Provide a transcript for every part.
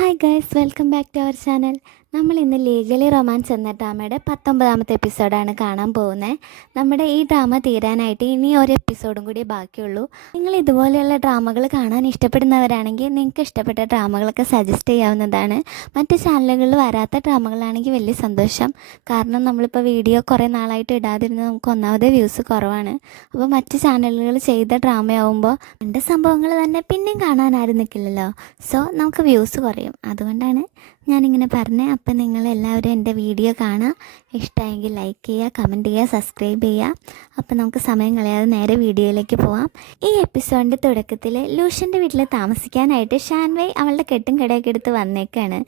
Hi guys, welcome back to our channel. നമ്മൾ ഇന്ന് legally romance എന്ന ഡ്രാമയുടെ 19ാമത്തെ എപ്പിസോഡാണ് കാണാൻ പോകുന്നത്. നമ്മുടെ ഈ ഡ്രാമ തീരാനായിട്ട് ഇനി ഒരു എപ്പിസോഡും കൂടി ബാക്കിയുള്ളൂ. നിങ്ങൾ ഇതുപോലെയുള്ള ഡ്രാമകൾ കാണാൻ ഇഷ്ടപ്പെടുന്നവരാണെങ്കിൽ നിങ്ങൾക്ക് ഇഷ്ടപ്പെട്ട ഡ്രാമകളൊക്കെ സജസ്റ്റ് ചെയ്യാവുന്നതാണ്. മറ്റ് ചാനലുകളിൽ വരാത്ത ഡ്രാമകളാണെങ്കിൽ വലിയ സന്തോഷം. കാരണം നമ്മളിപ്പോൾ വീഡിയോ കുറേ നാളായിട്ട് ഇടാതിരുന്നത് നമുക്ക് ഒന്നാമത് വ്യൂസ് കുറവാണ്. അപ്പോൾ മറ്റ് ചാനലുകൾ ചെയ്ത ഡ്രാമയാവുമ്പോൾ രണ്ട് സംഭവങ്ങൾ തന്നെ പിന്നെയും കാണാൻ ആരും നിൽക്കില്ലല്ലോ. സോ നമുക്ക് വ്യൂസ് കുറയും. അതുകൊണ്ടാണ് ഞാനിങ്ങനെ പറഞ്ഞത്. അപ്പം നിങ്ങളെല്ലാവരും എൻ്റെ വീഡിയോ കാണുക, ഇഷ്ടമായെങ്കിൽ ലൈക്ക് ചെയ്യുക, കമൻറ്റ് ചെയ്യുക, സബ്സ്ക്രൈബ് ചെയ്യുക. അപ്പം നമുക്ക് സമയം കളയാതെ നേരെ വീഡിയോയിലേക്ക് പോവാം. ഈ എപ്പിസോഡിൻ്റെ തുടക്കത്തിൽ ലൂഷ്യൻ്റെ വീട്ടിൽ താമസിക്കാനായിട്ട് ഷാൻവേ അവളുടെ കെട്ടും കടയൊക്കെ എടുത്ത് വന്നേക്കാണ്.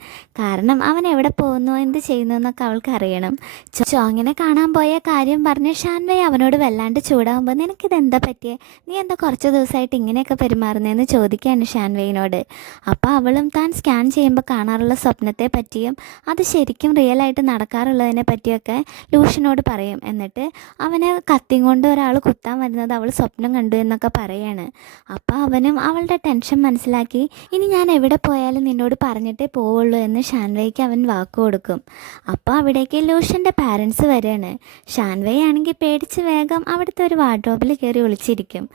കാരണം അവൻ എവിടെ പോകുന്നു, എന്ത് ചെയ്യുന്നു എന്നൊക്കെ അവൾക്ക് അറിയണം. ചോങ്ങിനെ കാണാൻ പോയ കാര്യം പറഞ്ഞ് ഷാൻവേ അവനോട് വല്ലാണ്ട് ചൂടാകുമ്പോൾ നിനക്കിതെന്താ പറ്റിയേ, നീ എന്താ കുറച്ച് ദിവസമായിട്ട് ഇങ്ങനെയൊക്കെ പെരുമാറുന്നതെന്ന് ചോദിക്കുകയാണ് ഷാൻവേയിനോട്. അപ്പോൾ അവളും താൻ സ്കാൻ ചെയ്യുമ്പോൾ കാണാറുള്ള സ്വപ്നത്തെ പറ്റിയും അത് ശരിക്കും റിയലായിട്ട് നടക്കാറുള്ളതിനെ പറ്റിയൊക്കെ ലൂഷ്യനോട് പറയും. എന്നിട്ട് അവനെ കത്തിയും കൊണ്ട് ഒരാൾ കുത്താൻ വരുന്നത് അവൾ സ്വപ്നം കണ്ടു എന്നൊക്കെ പറയാണ്. അപ്പോൾ അവനും അവളുടെ ടെൻഷൻ മനസ്സിലാക്കി ഇനി ഞാൻ എവിടെ പോയാലും നിന്നോട് പറഞ്ഞിട്ടേ പോവുള്ളൂ എന്ന് ഷാൻവേയ്ക്ക് അവൻ വാക്ക് കൊടുക്കും. അപ്പോൾ അവിടേക്ക് ലൂഷ്യൻ്റെ പാരൻസ് വരികയാണ്. ഷാൻവേ ആണെങ്കിൽ പേടിച്ച് വേഗം അവിടുത്തെ ഒരു വാർഡ്രോബിൽ കയറി ഒളിച്ചിരിക്കും.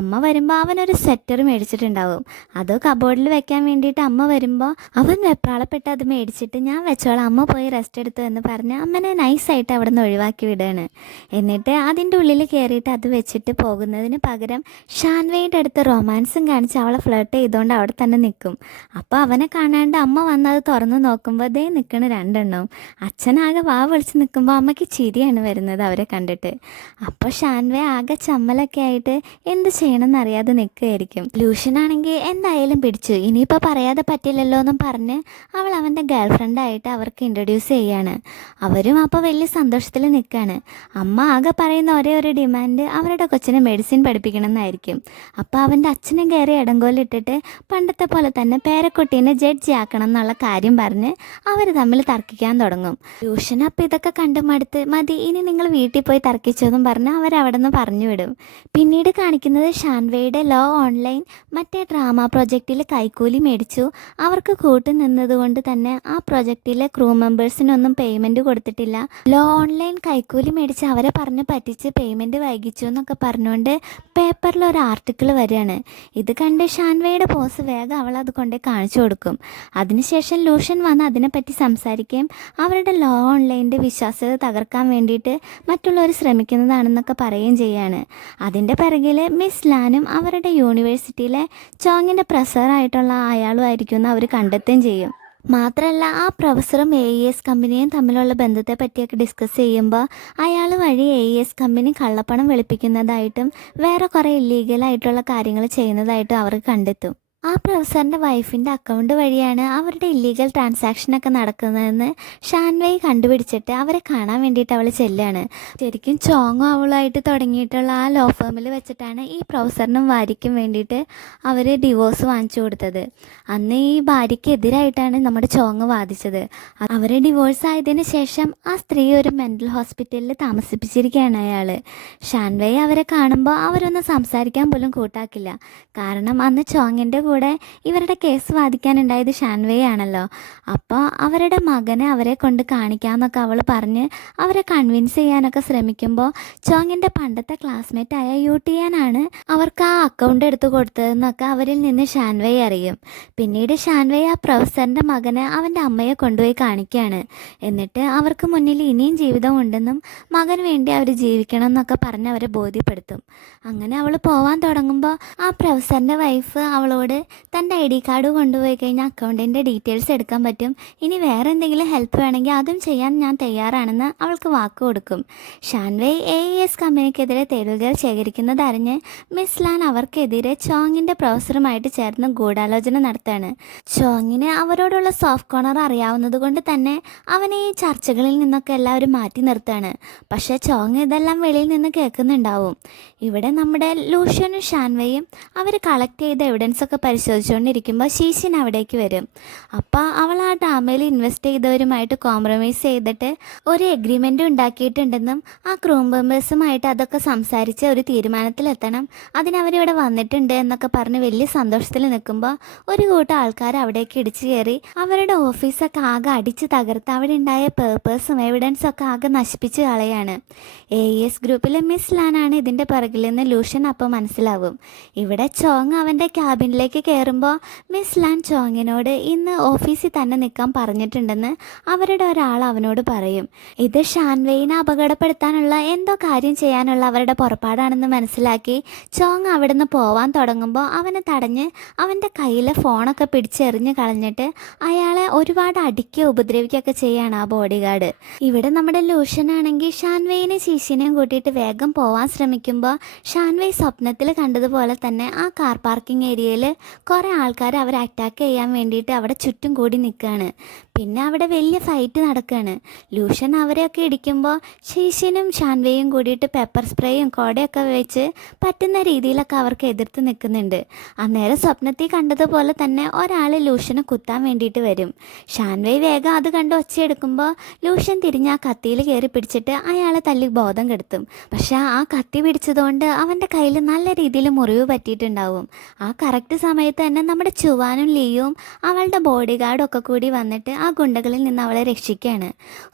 അമ്മ വരുമ്പോൾ അവനൊരു സ്വെറ്റർ മേടിച്ചിട്ടുണ്ടാവും. അത് കബോർഡിൽ വെക്കാൻ വേണ്ടിയിട്ട് അമ്മ വരുമ്പോൾ അവൻ വെപ്രാളപ്പെട്ട് അത് മേടിച്ചിട്ട് ഞാൻ വെച്ചോളാം, അമ്മ പോയി റെസ്റ്റ് എടുത്തു എന്ന് പറഞ്ഞ് അമ്മനെ നൈസായിട്ട് അവിടെ നിന്ന് ഒഴിവാക്കി വിടുകയാണ്. എന്നിട്ട് അതിൻ്റെ ഉള്ളിൽ കയറിയിട്ട് അത് വെച്ചിട്ട് പോകുന്നതിന് പകരം ഷാൻവേയുടെ അടുത്ത് റൊമാൻസും കാണിച്ച് അവളെ ഫ്ലർട്ട് ചെയ്തുകൊണ്ട് അവിടെ തന്നെ നിൽക്കും. അപ്പോൾ അവനെ കാണാണ്ട് അമ്മ വന്ന് അത് തുറന്ന് നോക്കുമ്പോൾ ദേ നിൽക്കണ രണ്ടെണ്ണവും. അച്ഛനാകെ വാ വിളിച്ച് നിൽക്കുമ്പോൾ അമ്മയ്ക്ക് ചിരിയാണ് വരുന്നത് അവരെ കണ്ടിട്ട്. അപ്പോൾ ഷാൻവേ ആകെ ചമ്മലൊക്കെ ആയിട്ട് എന്ത് ചെയ്യണമെന്ന് അറിയാതെ നിൽക്കുകയായിരിക്കും. ലൂഷ്യനാണെങ്കിൽ എന്തായാലും പിടിച്ചു, ഇനിയിപ്പോൾ പറയാതെ പറ്റില്ലല്ലോ എന്നും പറഞ്ഞ് അവൾ അവൻ്റെ ഗേൾ ഫ്രണ്ടായിട്ട് അവർക്ക് ഇൻട്രൊഡ്യൂസ് ചെയ്യാണ്. അവരും അപ്പോൾ വലിയ സന്തോഷത്തിൽ നിൽക്കുകയാണ്. അമ്മ ആകെ പറയുന്ന ഒരേ ഒരു ഡിമാൻഡ് അവരുടെ കൊച്ചിനെ മെഡിസിൻ പഠിപ്പിക്കണം എന്നായിരിക്കും. അപ്പോൾ അവൻ്റെ അച്ഛനും കയറി ഇടങ്കോലിട്ടിട്ട് പണ്ടത്തെ പോലെ തന്നെ പേരക്കുട്ടീനെ ജഡ്ജി ആക്കണം എന്നുള്ള കാര്യം പറഞ്ഞ് അവർ തമ്മിൽ തർക്കിക്കാൻ തുടങ്ങും. ട്യൂഷൻ അപ്പോൾ ഇതൊക്കെ കണ്ടു മടുത്ത് മതി, ഇനി നിങ്ങൾ വീട്ടിൽ പോയി തർക്കിച്ചതെന്നും പറഞ്ഞ് അവരവിടെ നിന്ന് പറഞ്ഞു വിടും. പിന്നീട് കാണിക്കുന്നത് ഷാൻവേയുടെ ലോ ഓൺലൈൻ മറ്റേ ഡ്രാമ പ്രൊജക്റ്റിൽ കൈക്കൂലി മേടിച്ചു. അവർക്ക് കൂട്ടു നിന്നതുകൊണ്ട് തന്നെ ആ പ്രൊജക്റ്റിലെ ക്രൂ മെമ്പേഴ്സിനൊന്നും പേയ്മെൻറ്റ് കൊടുത്തിട്ടില്ല. ലോ ഓൺലൈൻ കൈക്കൂലി മേടിച്ച് അവരെ പറഞ്ഞ് പറ്റിച്ച് പേയ്മെൻറ്റ് വൈകിച്ചു എന്നൊക്കെ പറഞ്ഞുകൊണ്ട് പേപ്പറിൽ ഒരു ആർട്ടിക്കിൾ വരികയാണ്. ഇത് കണ്ട് ഷാൻവേയുടെ ബോസ് വേഗം അവൾ അത് കൊണ്ട് കാണിച്ചു കൊടുക്കും. അതിനുശേഷം ലൂഷ്യൻ വന്ന് അതിനെപ്പറ്റി സംസാരിക്കുകയും അവരുടെ ലോ ഓൺലൈൻ്റെ വിശ്വാസ്യത തകർക്കാൻ വേണ്ടിയിട്ട് മറ്റുള്ളവർ ശ്രമിക്കുന്നതാണെന്നൊക്കെ പറയുകയും ചെയ്യാണ്. അതിൻ്റെ പിറകിൽ മിസ് ലാനും അവരുടെ യൂണിവേഴ്സിറ്റിയിലെ ചോങ്ങിൻ്റെ പ്രൊഫസറായിട്ടുള്ള അയാളും ആയിരിക്കും എന്ന് അവർ കണ്ടെത്തുകയും ചെയ്യും. മാത്രമല്ല ആ പ്രൊഫസറും AES കമ്പനിയും തമ്മിലുള്ള ബന്ധത്തെ പറ്റിയൊക്കെ ഡിസ്കസ് ചെയ്യുമ്പോൾ അയാൾ വഴി AES കമ്പനി കള്ളപ്പണം വെളുപ്പിക്കുന്നതായിട്ടും വേറെ കുറേ ഇല്ലീഗലായിട്ടുള്ള കാര്യങ്ങൾ ചെയ്യുന്നതായിട്ടും അവർക്ക് കണ്ടെത്തും. ആ പ്രൊഫസറിൻ്റെ വൈഫിൻ്റെ അക്കൗണ്ട് വഴിയാണ് അവരുടെ ഇല്ലീഗൽ ട്രാൻസാക്ഷനൊക്കെ നടക്കുന്നതെന്ന് ഷാൻവേ കണ്ടുപിടിച്ചിട്ട് അവരെ കാണാൻ വേണ്ടിയിട്ട് അവൾ ചെല്ലുകയാണ്. ശരിക്കും ചോങ്ങും അവളുമായിട്ട് തുടങ്ങിയിട്ടുള്ള ആ ലോ ഫേമിൽ വെച്ചിട്ടാണ് ഈ പ്രൊഫസറിനും ഭാര്യയ്ക്കും വേണ്ടിയിട്ട് അവർ ഡിവോഴ്സ് വാങ്ങിച്ചു കൊടുത്തത്. അന്ന് ഈ ഭാര്യയ്ക്കെതിരായിട്ടാണ് നമ്മുടെ ചോങ്ങ് വാദിച്ചത്. അവർ ഡിവോഴ്സ് ആയതിനു ശേഷം ആ സ്ത്രീ ഒരു മെൻ്റൽ ഹോസ്പിറ്റലിൽ താമസിപ്പിച്ചിരിക്കുകയാണ് അയാൾ. ഷാൻവേ അവരെ കാണുമ്പോൾ അവരൊന്നും സംസാരിക്കാൻ പോലും കൂട്ടാക്കില്ല. കാരണം അന്ന് ചോങ്ങിൻ്റെ കൂടെ ഇവരുടെ കേസ് വാദിക്കാനുണ്ടായത് ഷാൻവേ ആണല്ലോ. അപ്പോൾ അവരുടെ മകനെ അവരെ കൊണ്ട് കാണിക്കാമെന്നൊക്കെ അവൾ പറഞ്ഞ് അവരെ കൺവിൻസ് ചെയ്യാനൊക്കെ ശ്രമിക്കുമ്പോൾ ചോങ്ങിൻ്റെ പണ്ടത്തെ ക്ലാസ്മേറ്റായ യൂട്ടിയാനാണ് അവർക്ക് ആ അക്കൗണ്ട് എടുത്ത് കൊടുത്തതെന്നൊക്കെ അവരിൽ നിന്ന് ഷാൻവേ അറിയും. പിന്നീട് ഷാൻവേ ആ പ്രൊഫസറിൻ്റെ മകനെ അവൻ്റെ അമ്മയെ കൊണ്ടുപോയി കാണിക്കുകയാണ്. എന്നിട്ട് അവർക്ക് മുന്നിൽ ഇനിയും ജീവിതമുണ്ടെന്നും മകന് വേണ്ടി അവർ ജീവിക്കണം എന്നൊക്കെ പറഞ്ഞ് അവരെ ബോധ്യപ്പെടുത്തും. അങ്ങനെ അവൾ പോവാൻ തുടങ്ങുമ്പോൾ ആ പ്രൊഫസറിൻ്റെ വൈഫ് അവളോട് തൻ്റെ ID കാർഡ് കൊണ്ടുപോയി കഴിഞ്ഞാൽ അക്കൗണ്ടിൻ്റെ ഡീറ്റെയിൽസ് എടുക്കാൻ പറ്റും, ഇനി വേറെ എന്തെങ്കിലും ഹെൽപ്പ് വേണമെങ്കിൽ അതും ചെയ്യാൻ ഞാൻ തയ്യാറാണെന്ന് അവൾക്ക് വാക്ക് കൊടുക്കും. ഷാൻവേ AES കമ്പനിക്കെതിരെ തെളിവുകൾ ശേഖരിക്കുന്നത് അറിഞ്ഞ് മിസ് ലാൻ അവർക്കെതിരെ ചോങ്ങിൻ്റെ പ്രൊഫസറുമായിട്ട് ചേർന്ന് ഗൂഢാലോചന നടത്തുകയാണ്. ചോങ്ങിന് അവരോടുള്ള സോഫ്റ്റ് കോർണർ അറിയാവുന്നത് കൊണ്ട് തന്നെ അവനെ ഈ ചർച്ചകളിൽ നിന്നൊക്കെ എല്ലാവരും മാറ്റി നിർത്തുകയാണ്. പക്ഷേ ചോങ് ഇതെല്ലാം വെളിയിൽ നിന്ന് കേൾക്കുന്നുണ്ടാവും. ഇവിടെ നമ്മുടെ ലൂഷ്യനും ഷാൻവേയും അവർ കളക്ട് ചെയ്ത എവിഡൻസൊക്കെ പരിശോധിച്ചുകൊണ്ടിരിക്കുമ്പോൾ ശീശിൻ അവിടേക്ക് വരും. അപ്പോൾ അവൾ ആ ഡാമിൽ ഇൻവെസ്റ്റ് ചെയ്തവരുമായിട്ട് കോംപ്രമൈസ് ചെയ്തിട്ട് ഒരു എഗ്രിമെൻ്റ് ഉണ്ടാക്കിയിട്ടുണ്ടെന്നും ആ ക്രൂ മെമ്പേഴ്സുമായിട്ട് അതൊക്കെ സംസാരിച്ച് ഒരു തീരുമാനത്തിലെത്തണം, അതിനവരിവിടെ വന്നിട്ടുണ്ട് എന്നൊക്കെ പറഞ്ഞ് വലിയ സന്തോഷത്തിൽ നിൽക്കുമ്പോൾ ഒരു കൂട്ടം ആൾക്കാർ അവിടേക്ക് ഇടിച്ചു കയറി അവരുടെ ഓഫീസൊക്കെ ആകെ അടിച്ച് തകർത്ത് അവിടെ ഉണ്ടായ പേപ്പേഴ്സും എവിഡൻസും ഒക്കെ ആകെ നശിപ്പിച്ച് കളയാണ്. AES ഗ്രൂപ്പിലെ മിസ് ലാനാണ് ഇതിൻ്റെ പിറകിലെന്ന് ലൂഷ്യൻ അപ്പോൾ മനസ്സിലാവും. ഇവിടെ ചോങ് അവൻ്റെ ക്യാബിനിലേക്ക് കയറുമ്പോൾ മിസ് ലാൻ ചോങ്ങിനോട് ഇന്ന് ഓഫീസിൽ തന്നെ നിൽക്കാൻ പറഞ്ഞിട്ടുണ്ടെന്ന് അവരുടെ ഒരാൾ അവനോട് പറയും. ഇത് ഷാൻവേയിനെ അപകടപ്പെടുത്താനുള്ള എന്തോ കാര്യം ചെയ്യാനുള്ള അവരുടെ പുറപ്പാടാണെന്ന് മനസ്സിലാക്കി ചോങ് അവിടുന്ന് പോവാൻ തുടങ്ങുമ്പോൾ അവനെ തടഞ്ഞ് അവൻ്റെ കയ്യിലെ ഫോണൊക്കെ പിടിച്ചെറിഞ്ഞ് കളഞ്ഞിട്ട് അയാളെ ഒരുപാട് അടിക്കുകയോ ഉപദ്രവിക്കുകയൊക്കെ ചെയ്യാണ് ആ ബോഡി ഗാർഡ്. ഇവിടെ നമ്മുടെ ലൂഷ്യനാണെങ്കിൽ ഷാൻവേയിനെ ശീശിനെയും കൂട്ടിയിട്ട് വേഗം പോവാൻ ശ്രമിക്കുമ്പോൾ ഷാൻവേയ് സ്വപ്നത്തിൽ കണ്ടതുപോലെ തന്നെ ആ കാർ പാർക്കിംഗ് ഏരിയയിൽ കുറേ ആൾക്കാർ അവരെ അറ്റാക്ക് ചെയ്യാൻ വേണ്ടിയിട്ട് അവിടെ ചുറ്റും കൂടി നിൽക്കുകയാണ്. പിന്നെ അവിടെ വലിയ ഫൈറ്റ് നടക്കുകയാണ്. ലൂഷ്യൻ അവരെയൊക്കെ ഇടിക്കുമ്പോൾ ശീശിനും ഷാൻവേയും കൂടിയിട്ട് പെപ്പർ സ്പ്രേയും കോടയൊക്കെ വെച്ച് പറ്റുന്ന രീതിയിലൊക്കെ അവർക്ക് എതിർത്ത് നിൽക്കുന്നുണ്ട്. അന്നേരം സ്വപ്നത്തിൽ കണ്ടതുപോലെ തന്നെ ഒരാൾ ലൂഷ്യനെ കുത്താൻ വേണ്ടിയിട്ട് വരും. ഷാൻവേയ് വേഗം അത് കണ്ട് ഒച്ചയെടുക്കുമ്പോൾ ലൂഷ്യൻ തിരിഞ്ഞ് ആ കത്തിയിൽ കയറി പിടിച്ചിട്ട് അയാളെ തല്ലി ബോധം കെടുത്തും. പക്ഷെ ആ കത്തി പിടിച്ചതുകൊണ്ട് അവൻ്റെ കയ്യിൽ നല്ല രീതിയിൽ മുറിവ് പറ്റിയിട്ടുണ്ടാവും. ആ കറക്റ്റ് സമയത്ത് തന്നെ നമ്മുടെ ചുവാനും ലിയും അവളുടെ ബോഡി ഗാർഡും ഒക്കെ കൂടി വന്നിട്ട് ആ ഗുണ്ടകളിൽ നിന്ന് അവളെ രക്ഷിക്കുകയാണ്.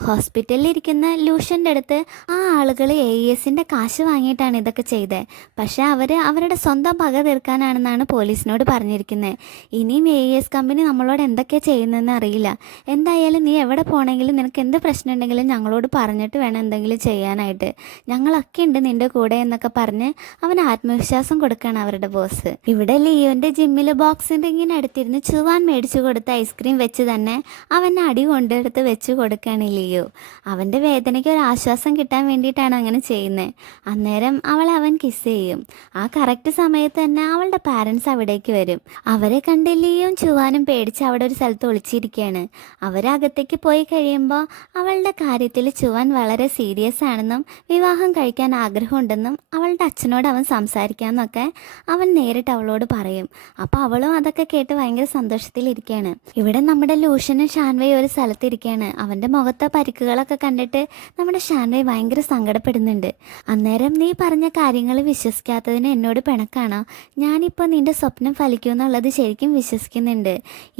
ഹോസ്പിറ്റലിൽ ഇരിക്കുന്ന ലൂഷ്യൻ്റെ അടുത്ത് ആ ആളുകൾ AESൻ്റെ കാശ് വാങ്ങിയിട്ടാണ് ഇതൊക്കെ ചെയ്തത്. പക്ഷേ അവരുടെ സ്വന്തം പക തീർക്കാനാണെന്നാണ് പോലീസിനോട് പറഞ്ഞിരിക്കുന്നത്. ഇനിയും AES കമ്പനി നമ്മളോട് എന്തൊക്കെയാണ് ചെയ്യുന്നതെന്ന് അറിയില്ല. എന്തായാലും നീ എവിടെ പോകണമെങ്കിലും നിനക്ക് എന്ത് പ്രശ്നം ഉണ്ടെങ്കിലും ഞങ്ങളോട് പറഞ്ഞിട്ട് വേണം എന്തെങ്കിലും ചെയ്യാനായിട്ട്, ഞങ്ങളൊക്കെ ഉണ്ട് നിൻ്റെ കൂടെ എന്നൊക്കെ പറഞ്ഞ് അവൻ ആത്മവിശ്വാസം കൊടുക്കുകയാണ് അവരുടെ ബോസ്. ഇവിടെ ലിയോൻ്റെ ജിമ്മിൽ ബോക്സിംഗ് റിങ്ങിനടുത്തിരുന്ന് ചുവാൻ മേടിച്ചു കൊടുത്ത ഐസ്ക്രീം വെച്ച് തന്നെ അവനെ അടി കൊണ്ടെടുത്ത് വെച്ച് കൊടുക്കുകയാണ് ലിയോ. അവൻ്റെ വേദനയ്ക്ക് ഒരു ആശ്വാസം കിട്ടാൻ വേണ്ടിയിട്ടാണ് അങ്ങനെ ചെയ്യുന്നത്. അന്നേരം അവളെ അവൻ കിസ് ചെയ്യും. ആ കറക്റ്റ് സമയത്ത് തന്നെ അവളുടെ പാരൻസ് അവിടേക്ക് വരും. അവരെ കണ്ട് ലിയോയും ചുവാനും പേടിച്ച് അവിടെ ഒരു സ്ഥലത്ത് ഒളിച്ചിരിക്കുകയാണ്. അവരകത്തേക്ക് പോയി കഴിയുമ്പോൾ അവളുടെ കാര്യത്തിൽ ചുവാൻ വളരെ സീരിയസ് ആണെന്നും വിവാഹം കഴിക്കാൻ ആഗ്രഹമുണ്ടെന്നും അവളുടെ അച്ഛനോട് അവൻ സംസാരിക്കാമെന്നൊക്കെ അവൻ നേരിട്ട് അവളോട് പറയും. അപ്പോൾ അവളും അതൊക്കെ കേട്ട് ഭയങ്കര സന്തോഷത്തിലിരിക്കുകയാണ്. ഇവിടെ നമ്മുടെ ലൂഷ്യനും ഷാൻവേയും ഒരു സ്ഥലത്തിരിക്കുകയാണ്. അവൻ്റെ മുഖത്തെ പരിക്കുകളൊക്കെ കണ്ടിട്ട് നമ്മുടെ ഷാൻവേയ് ഭയങ്കര സങ്കടപ്പെടുന്നുണ്ട്. അന്നേരം നീ പറഞ്ഞ കാര്യങ്ങൾ വിശ്വസിക്കാത്തതിന് എന്നോട് പിണക്കാണോ? ഞാനിപ്പോൾ നിൻ്റെ സ്വപ്നം ഫലിക്കുമെന്നുള്ളത് ശരിക്കും വിശ്വസിക്കുന്നുണ്ട്.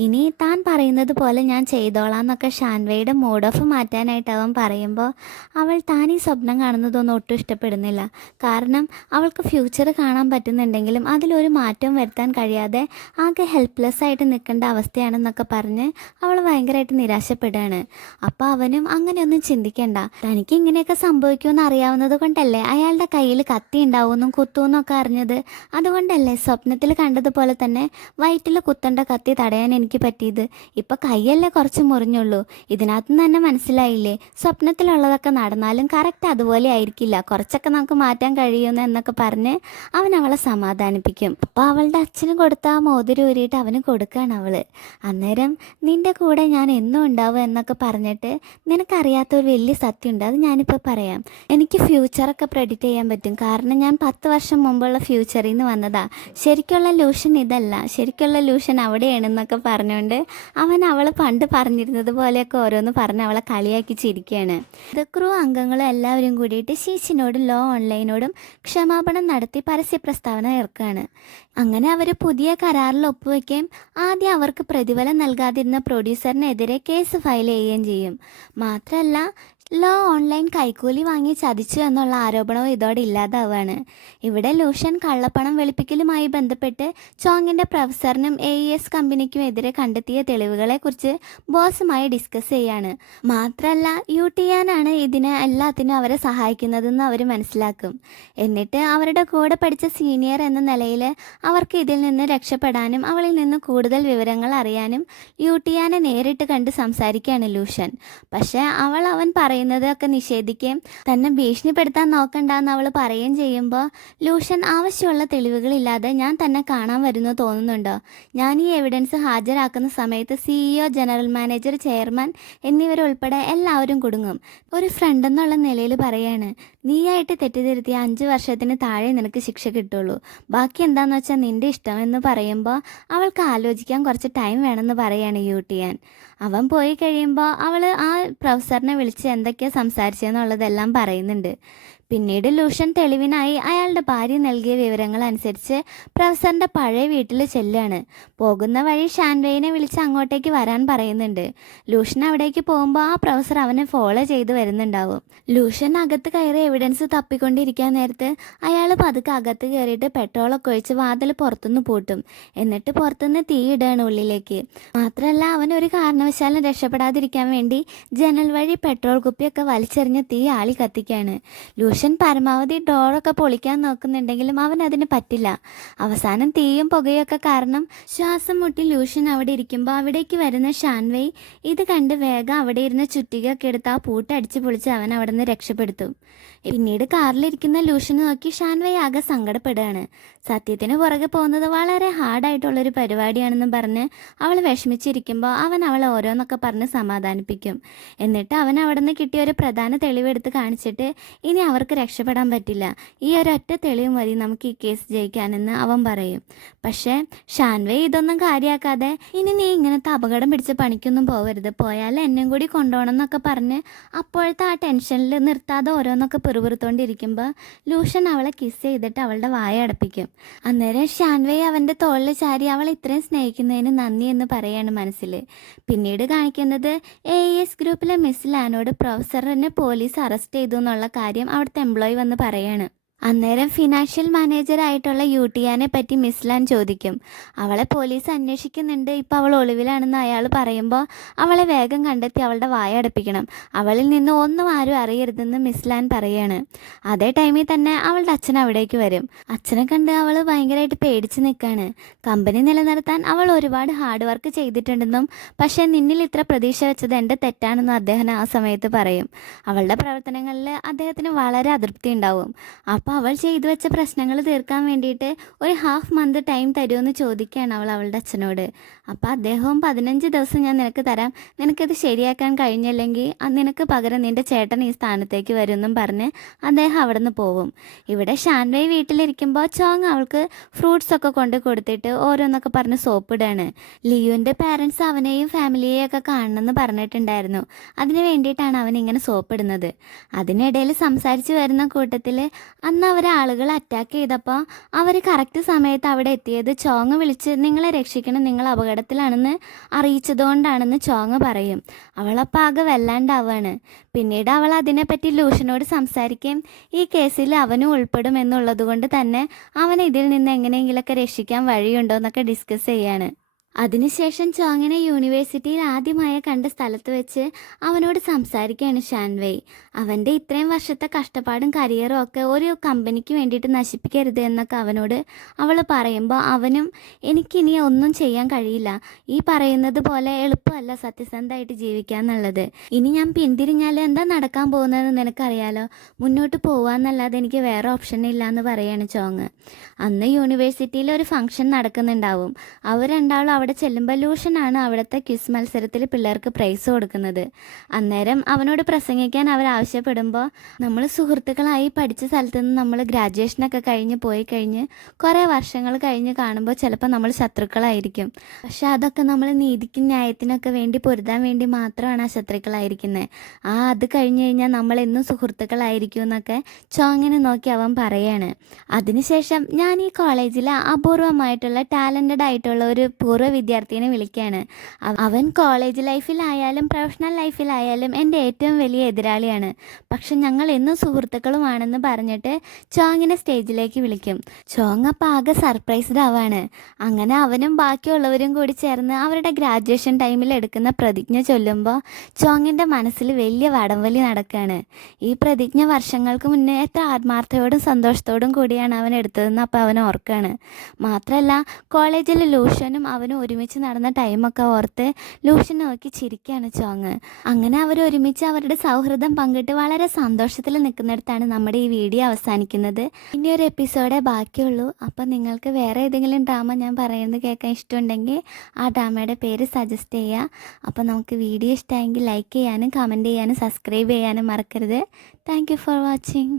ഇനി താൻ പറയുന്നത് പോലെ ഞാൻ ചെയ്തോളാം എന്നൊക്കെ ഷാൻവേയുടെ മൂഡ് ഓഫ് മാറ്റാനായിട്ട് അവൻ പറയുമ്പോൾ അവൾ താൻ ഈ സ്വപ്നം കാണുന്നതൊന്നും ഒട്ടും ഇഷ്ടപ്പെടുന്നില്ല. കാരണം അവൾക്ക് ഫ്യൂച്ചർ കാണാൻ പറ്റുന്നുണ്ടെങ്കിലും അതിലൊരു മാറ്റം വരുത്താൻ കഴിയാതെ ആകെ ഹെൽപ്ലെസ് ആയിട്ട് നിൽക്കേണ്ട അവസ്ഥയാണെന്നൊക്കെ പറഞ്ഞ് അവൾ ഭയങ്കരമായിട്ട് നിരാശപ്പെടുകയാണ്. അപ്പോൾ അവനും അങ്ങനെയൊന്നും ചിന്തിക്കേണ്ട, തനിക്ക് ഇങ്ങനെയൊക്കെ സംഭവിക്കുമെന്ന് അറിയാവുന്നത് കൊണ്ടല്ലേ അയാളുടെ കയ്യിൽ കത്തി ഉണ്ടാവുമെന്നും കുത്തുമെന്നൊക്കെ അറിഞ്ഞത്. അതുകൊണ്ടല്ലേ സ്വപ്നത്തിൽ കണ്ടതുപോലെ തന്നെ വയറ്റിൽ കുത്തേണ്ട കത്തി തടയാൻ എനിക്ക് പറ്റിയത്. ഇപ്പോൾ കൈയല്ലേ കുറച്ച് മുറിഞ്ഞുള്ളൂ. ഇതിനകത്ത് തന്നെ മനസ്സിലായില്ലേ, സ്വപ്നത്തിലുള്ളതൊക്കെ നടന്നാലും കറക്റ്റ് അതുപോലെ ആയിരിക്കില്ല, കുറച്ചൊക്കെ നമുക്ക് മാറ്റാൻ കഴിയുമെന്ന് എന്നൊക്കെ പറഞ്ഞ് അവൻ അവളെ സമാധാനിപ്പിക്കും. അപ്പോൾ അവളുടെ അച്ഛന് കൊടുത്ത ആ മോതിരം ഊരിയിട്ട് അവന് കൊടുക്കുകയാണ് അവൾ. അന്നേരം നിൻ്റെ കൂടെ ഞാൻ എന്നും ഉണ്ടാവും എന്നൊക്കെ പറഞ്ഞിട്ട് നിനക്കറിയാത്ത ഒരു വലിയ സത്യമുണ്ട്, അത് ഞാനിപ്പോൾ പറയാം. എനിക്ക് ഫ്യൂച്ചറൊക്കെ പ്രെഡിക്റ്റ് ചെയ്യാൻ പറ്റും. കാരണം ഞാൻ 10 വർഷം മുമ്പുള്ള ഫ്യൂച്ചറിൽ നിന്ന് വന്നതാ. ശരിക്കുള്ള ലൂഷൻ ഇതല്ല, ശരിക്കുള്ള ലൂഷൻ അവിടെയാണെന്നൊക്കെ പറഞ്ഞുകൊണ്ട് അവൾ പണ്ട് പറഞ്ഞിരുന്നത് പോലെയൊക്കെ ഓരോന്ന് പറഞ്ഞ് അവളെ കളിയാക്കി ചിരിക്കുകയാണ്. ഇത് ക്രൂ അംഗങ്ങളും എല്ലാവരും കൂടിയിട്ട് ശീശിനോടും ലോ ഓൺലൈനോടും ക്ഷമാപണം നടത്തി പരസ്യ പ്രസ്താവന ഇറക്കുകയാണ്. അങ്ങനെ അവർ പുതിയ കരാറിൽ ഒപ്പുവെക്കുകയും ആദ്യം അവർക്ക് പ്രതിഫലം നൽകാതിരുന്ന പ്രൊഡ്യൂസറിനെതിരെ കേസ് ഫയൽ ചെയ്യുകയും ചെയ്യും. മാത്രമല്ല ലോ ഓൺലൈൻ കൈക്കൂലി വാങ്ങി ചതിച്ചു എന്നുള്ള ആരോപണവും ഇതോടെ ഇല്ലാതാവുകയാണ്. ഇവിടെ ലൂഷ്യൻ കള്ളപ്പണം വെളുപ്പിക്കലുമായി ബന്ധപ്പെട്ട് ചോങ്ങിൻ്റെ പ്രൊഫസറിനും AES കമ്പനിക്കും എതിരെ കണ്ടെത്തിയ തെളിവുകളെക്കുറിച്ച് ബോസുമായി ഡിസ്കസ് ചെയ്യാണ്. മാത്രമല്ല യൂട്ടിയാനാണ് ഇതിന് എല്ലാത്തിനും അവരെ സഹായിക്കുന്നതെന്ന് അവർ മനസ്സിലാക്കും. എന്നിട്ട് അവരുടെ കൂടെ പഠിച്ച സീനിയർ എന്ന നിലയിൽ അവർക്ക് ഇതിൽ നിന്ന് രക്ഷപ്പെടാനും അവളിൽ നിന്ന് കൂടുതൽ വിവരങ്ങൾ അറിയാനും യൂട്ടിയാനെ നേരിട്ട് കണ്ട് സംസാരിക്കുകയാണ് ലൂഷ്യൻ. പക്ഷേ അവൻ പറയുന്നത് പറയുന്നതൊക്കെ നിഷേധിക്കുകയും തന്നെ ഭീഷണിപ്പെടുത്താൻ നോക്കണ്ടെന്ന് അവൾ പറയുകയും ചെയ്യുമ്പോൾ ലൂഷ്യൻ ആവശ്യമുള്ള തെളിവുകളില്ലാതെ ഞാൻ തന്നെ കാണാൻ വരുന്നു തോന്നുന്നുണ്ടോ? ഞാൻ ഈ എവിഡൻസ് ഹാജരാക്കുന്ന സമയത്ത് CEO, ജനറൽ മാനേജർ, ചെയർമാൻ എന്നിവരുൾപ്പെടെ എല്ലാവരും കുടുങ്ങും. ഒരു ഫ്രണ്ട് എന്നുള്ള നിലയിൽ പറയാണ്, നീയായിട്ട് തെറ്റിദ്ധരുത്തിയ 5 വർഷത്തിന് താഴെ നിനക്ക് ശിക്ഷ കിട്ടുള്ളൂ. ബാക്കി എന്താണെന്ന് വെച്ചാൽ നിൻ്റെ ഇഷ്ടമെന്ന് പറയുമ്പോൾ അവൾക്ക് ആലോചിക്കാൻ കുറച്ച് ടൈം വേണമെന്ന് പറയാണ് യൂട്ടിയാൻ. അവൻ പോയി കഴിയുമ്പോൾ അവൾ ആ പ്രൊഫസറിനെ വിളിച്ച് എന്തൊക്കെയാണ് സംസാരിച്ചതെന്നുള്ളതെല്ലാം പറയുന്നുണ്ട്. പിന്നീട് ലൂഷ്യൻ തെളിവിനായി അയാളുടെ ഭാര്യ നൽകിയ വിവരങ്ങൾ അനുസരിച്ച് പ്രൊഫസറിൻ്റെ പഴയ വീട്ടിൽ ചെല്ലുകയാണ്. പോകുന്ന വഴി ഷാൻവേയിനെ വിളിച്ച് അങ്ങോട്ടേക്ക് വരാൻ പറയുന്നുണ്ട്. ലൂഷ്യൻ അവിടേക്ക് പോകുമ്പോൾ ആ പ്രൊഫസർ അവനെ ഫോളോ ചെയ്ത് വരുന്നുണ്ടാവും. ലൂഷ്യൻ അകത്ത് കയറി എവിഡൻസ് തപ്പിക്കൊണ്ടിരിക്കാൻ നേരത്ത് അയാൾ പതുക്കെ അകത്ത് കയറിയിട്ട് പെട്രോളൊക്കെ ഒഴിച്ച് വാതിൽ പുറത്തുനിന്ന് പൂട്ടും. എന്നിട്ട് പുറത്തുനിന്ന് തീയിടുകയാണ് ഉള്ളിലേക്ക്. മാത്രമല്ല അവൻ ഒരു കാരണവശാലും രക്ഷപ്പെടാതിരിക്കാൻ വേണ്ടി ജനൽ വഴി പെട്രോൾ കുപ്പിയൊക്കെ വലിച്ചെറിഞ്ഞ് തീ ആളി കത്തിക്കുകയാണ്. ലൂഷ്യൻ പരമാവധി ഡോറൊക്കെ പൊളിക്കാൻ നോക്കുന്നുണ്ടെങ്കിലും അവൻ അതിന് പറ്റില്ല. അവസാനം തീയും പുകയൊക്കെ കാരണം ശ്വാസം മുട്ടി ലൂഷ്യൻ അവിടെ ഇരിക്കുമ്പോൾ അവിടേക്ക് വരുന്ന ഷാൻവേയ് ഇത് കണ്ട് വേഗം അവിടെ ഇരുന്ന് ചുറ്റികയൊക്കെ എടുത്ത് ആ പൂട്ടടിച്ച് പൊളിച്ച് അവൻ അവിടെ നിന്ന് രക്ഷപ്പെടുത്തും. പിന്നീട് കാറിലിരിക്കുന്ന ലൂഷ്യനെ നോക്കി ഷാൻവേയ് ആകെ സങ്കടപ്പെടുകയാണ്. സത്യത്തിന് പുറകെ പോകുന്നത് വളരെ ഹാർഡായിട്ടുള്ളൊരു പരിപാടിയാണെന്നും പറഞ്ഞ് അവൾ വിഷമിച്ചിരിക്കുമ്പോൾ അവൻ അവളെ ഓരോന്നൊക്കെ പറഞ്ഞ് സമാധാനിപ്പിക്കും. എന്നിട്ട് അവൻ അവിടെ നിന്ന് കിട്ടിയ ഒരു പ്രധാന തെളിവെടുത്ത് കാണിച്ചിട്ട് ഇനി അവർക്ക് രക്ഷപ്പെടാൻ പറ്റില്ല, ഈ ഒരൊറ്റ തെളിവ് മതി നമുക്ക് ഈ കേസ് ജയിക്കാനെന്ന് അവൻ പറയും. പക്ഷേ ഷാൻവേയ് ഇതൊന്നും കാര്യമാക്കാതെ ഇനി നീ ഇങ്ങനത്തെ അപകടം പിടിച്ച പണിക്കൊന്നും പോവരുത്, പോയാൽ എന്നെയും കൂടി കൊണ്ടുപോകണം എന്നൊക്കെ പറഞ്ഞ് അപ്പോഴത്തെ ആ ടെൻഷനിൽ നിർത്താതെ ഓരോന്നൊക്കെ പിറുപിറുത്തോണ്ടിരിക്കുമ്പോൾ ലൂഷ്യൻ അവളെ കിസ് ചെയ്തിട്ട് അവളുടെ വായ അടപ്പിക്കും. അന്നേരം ഷാൻവേയ് അവൻ്റെ തോളിൽ ചാരി അവളെ ഇത്രയും സ്നേഹിക്കുന്നതിന് നന്ദി എന്ന് പറയാണ് മനസ്സിൽ. പിന്നീട് കാണിക്കുന്നത് AES ഗ്രൂപ്പിലെ മിസ് ലാനോട് പ്രൊഫസറിനെ പോലീസ് അറസ്റ്റ് ചെയ്തു എന്നുള്ള കാര്യം അവിടുത്തെ എംപ്ലോയി വന്ന് പറയാണ്. അന്നേരം ഫിനാൻഷ്യൽ മാനേജറായിട്ടുള്ള യൂട്ടിയാനെ പറ്റി മിസ് ലാൻ ചോദിക്കും. അവളെ പോലീസ് അന്വേഷിക്കുന്നുണ്ട്, ഇപ്പോൾ അവൾ ഒളിവിലാണെന്ന് അയാൾ പറയുമ്പോൾ അവളെ വേഗം കണ്ടെത്തി അവളുടെ വായ അടപ്പിക്കണം, അവളിൽ നിന്ന് ഒന്നും ആരും അറിയരുതെന്ന് മിസ് ലാൻ പറയാണ്. അതേ ടൈമിൽ തന്നെ അവളുടെ അച്ഛൻ അവിടേക്ക് വരും. അച്ഛനെ കണ്ട് അവൾ ഭയങ്കരമായിട്ട് പേടിച്ച് നിൽക്കുകയാണ്. കമ്പനി നിലനിർത്താൻ അവൾ ഒരുപാട് ഹാർഡ് വർക്ക് ചെയ്തിട്ടുണ്ടെന്നും പക്ഷേ നിന്നിൽ ഇത്ര പ്രതീക്ഷ വെച്ചത് എൻ്റെ തെറ്റാണെന്നും അദ്ദേഹം ആ സമയത്ത് പറയും. അവളുടെ പ്രവർത്തനങ്ങളിൽ അദ്ദേഹത്തിന് വളരെ അതൃപ്തി ഉണ്ടാവും. അപ്പോൾ അവൾ ചെയ്തു വെച്ച പ്രശ്നങ്ങൾ തീർക്കാൻ വേണ്ടിയിട്ട് ഒരു ഹാഫ് മന്ത് ടൈം തരുമെന്ന് ചോദിക്കുകയാണ് അവൾ അവളുടെ അച്ഛനോട്. അപ്പോൾ അദ്ദേഹവും 15 ദിവസം ഞാൻ നിനക്ക് തരാം, നിനക്കിത് ശരിയാക്കാൻ കഴിഞ്ഞില്ലെങ്കിൽ നിനക്ക് പകരം നിൻ്റെ ചേട്ടൻ ഈ സ്ഥാനത്തേക്ക് വരുമെന്നും പറഞ്ഞ് അദ്ദേഹം അവിടെ നിന്ന് പോവും. ഇവിടെ ഷാൻവേയ് വീട്ടിലിരിക്കുമ്പോൾ ചോങ് അവൾക്ക് ഫ്രൂട്ട്സൊക്കെ കൊണ്ട് കൊടുത്തിട്ട് ഓരോന്നൊക്കെ പറഞ്ഞ് സോപ്പിടുകയാണ്. ലിയുവിൻ്റെ പാരൻസ് അവനെയും ഫാമിലിയെയും ഒക്കെ കാണണമെന്ന് പറഞ്ഞിട്ടുണ്ടായിരുന്നു, അതിന് വേണ്ടിയിട്ടാണ് അവൻ ഇങ്ങനെ സോപ്പിടുന്നത്. അതിനിടയിൽ സംസാരിച്ച് വരുന്ന കൂട്ടത്തിൽ അന്ന് അവരെ ആളുകൾ അറ്റാക്ക് ചെയ്തപ്പോൾ അവർ കറക്റ്റ് സമയത്ത് അവിടെ എത്തിയത് ചോങ് വിളിച്ച് നിങ്ങളെ രക്ഷിക്കണം, നിങ്ങൾ അപകടത്തിലാണെന്ന് അറിയിച്ചതുകൊണ്ടാണെന്ന് ചോങ് പറയും. അവളപ്പോൾ ആകെ വല്ലാണ്ടാവാണ്. പിന്നീട് അവൾ അതിനെപ്പറ്റി ലൂഷ്യനോട് സംസാരിക്കുകയും ഈ കേസിൽ അവനും ഉൾപ്പെടും എന്നുള്ളത് കൊണ്ട് തന്നെ അവനെ ഇതിൽ നിന്ന് എങ്ങനെയെങ്കിലുമൊക്കെ രക്ഷിക്കാൻ വഴിയുണ്ടോ എന്നൊക്കെ ഡിസ്കസ് ചെയ്യാണ്. അതിനുശേഷം ചോങ്ങിനെ യൂണിവേഴ്സിറ്റിയിൽ ആദ്യമായി കണ്ട സ്ഥലത്ത് വെച്ച് അവനോട് സംസാരിക്കുകയാണ് ഷാൻവേയ്. അവൻ്റെ ഇത്രയും വർഷത്തെ കഷ്ടപ്പാടും കരിയറും ഒക്കെ ഒരു കമ്പനിക്ക് വേണ്ടിയിട്ട് നശിപ്പിക്കരുത് എന്നൊക്കെ അവനോട് അവൾ പറയുമ്പോൾ അവനും എനിക്കിനി ഒന്നും ചെയ്യാൻ കഴിയില്ല, ഈ പറയുന്നത് പോലെ എളുപ്പമല്ല സത്യസന്ധമായിട്ട് ജീവിക്കുക എന്നുള്ളത്, ഇനി ഞാൻ പിന്തിരിഞ്ഞാൽ എന്താ നടക്കാൻ പോകുന്നതെന്ന് നിനക്കറിയാലോ, മുന്നോട്ട് പോകാമെന്നല്ലാതെ എനിക്ക് വേറെ ഓപ്ഷൻ ഇല്ല എന്ന് പറയാണ് ചോങ്. അന്ന് യൂണിവേഴ്സിറ്റിയിൽ ഒരു ഫംഗ്ഷൻ നടക്കുന്നുണ്ടാവും. അവർ രണ്ടാളും അവിടെ ചെല്ലുമ്പോൾ ലൂഷ്യനാണ് അവിടുത്തെ ക്വിസ് മത്സരത്തിൽ പിള്ളേർക്ക് പ്രൈസ് കൊടുക്കുന്നത്. അന്നേരം അവനോട് പ്രസംഗിക്കാൻ അവർ ആവശ്യപ്പെടുമ്പോൾ നമ്മൾ സുഹൃത്തുക്കളായി പഠിച്ച സ്ഥലത്ത് നിന്ന് നമ്മൾ ഗ്രാജുവേഷനൊക്കെ പോയി കഴിഞ്ഞ് കുറേ വർഷങ്ങൾ കഴിഞ്ഞ് കാണുമ്പോൾ ചിലപ്പോൾ നമ്മൾ ശത്രുക്കളായിരിക്കും, പക്ഷെ അതൊക്കെ നമ്മൾ നീതിക്കും ന്യായത്തിനൊക്കെ വേണ്ടി പൊരുതാൻ വേണ്ടി മാത്രമാണ് ആ ശത്രുക്കളായിരിക്കുന്നത്, അത് കഴിഞ്ഞ് കഴിഞ്ഞാൽ നമ്മൾ എന്നും സുഹൃത്തുക്കളായിരിക്കും എന്നൊക്കെ ചോങ്ങിനെ നോക്കി അവൻ പറയാണ്. അതിനുശേഷം ഞാൻ ഈ കോളേജിലെ അപൂർവമായിട്ടുള്ള ടാലൻറ്റഡ് ആയിട്ടുള്ള ഒരു പൂർവ്വ വിദ്യാർത്ഥിനെ വിളിക്കുകയാണ്. അവൻ കോളേജ് ലൈഫിലായാലും പ്രൊഫഷണൽ ലൈഫിലായാലും എൻ്റെ ഏറ്റവും വലിയ എതിരാളിയാണ്, പക്ഷെ ഞങ്ങൾ എന്നും സുഹൃത്തുക്കളുമാണെന്ന് പറഞ്ഞിട്ട് ചോങ്ങിനെ സ്റ്റേജിലേക്ക് വിളിക്കും. ചോങ് അപ്പം ആകെ സർപ്രൈസ്ഡ് ആവാണ്. അങ്ങനെ അവനും ബാക്കിയുള്ളവരും കൂടി ചേർന്ന് അവരുടെ ഗ്രാജുവേഷൻ ടൈമിൽ എടുക്കുന്ന പ്രതിജ്ഞ ചൊല്ലുമ്പോൾ ചോങ്ങിൻ്റെ മനസ്സിൽ വലിയ വടംവലി നടക്കുകയാണ്. ഈ പ്രതിജ്ഞ വർഷങ്ങൾക്ക് മുന്നേ എത്ര ആത്മാർത്ഥയോടും സന്തോഷത്തോടും കൂടിയാണ് അവൻ എടുത്തതെന്ന് അപ്പോൾ അവൻ ഓർക്കുകയാണ്. മാത്രമല്ല കോളേജിൽ ലൂഷ്യനും അവനും ഒരുമിച്ച് നടന്ന ടൈമൊക്കെ ഓർത്ത് ലൂഷ്യനെ നോക്കി ചിരിക്കുകയാണ് ചോങ്. അങ്ങനെ അവർ ഒരുമിച്ച് അവരുടെ സൗഹൃദം പങ്കിട്ട് വളരെ സന്തോഷത്തിൽ നിൽക്കുന്നിടത്താണ് നമ്മുടെ ഈ വീഡിയോ അവസാനിക്കുന്നത്. ഇനി ഒരു എപ്പിസോഡേ ബാക്കിയുള്ളൂ. അപ്പോൾ നിങ്ങൾക്ക് വേറെ ഏതെങ്കിലും ഡ്രാമ ഞാൻ പറയുന്നത് കേൾക്കാൻ ഇഷ്ടമുണ്ടെങ്കിൽ ആ ഡ്രാമയുടെ പേര് സജസ്റ്റ് ചെയ്യുക. അപ്പോൾ നമുക്ക് വീഡിയോ ഇഷ്ടമായെങ്കിൽ ലൈക്ക് ചെയ്യാനും കമൻറ്റ് ചെയ്യാനും സബ്സ്ക്രൈബ് ചെയ്യാനും മറക്കരുത്. Thank you for watching.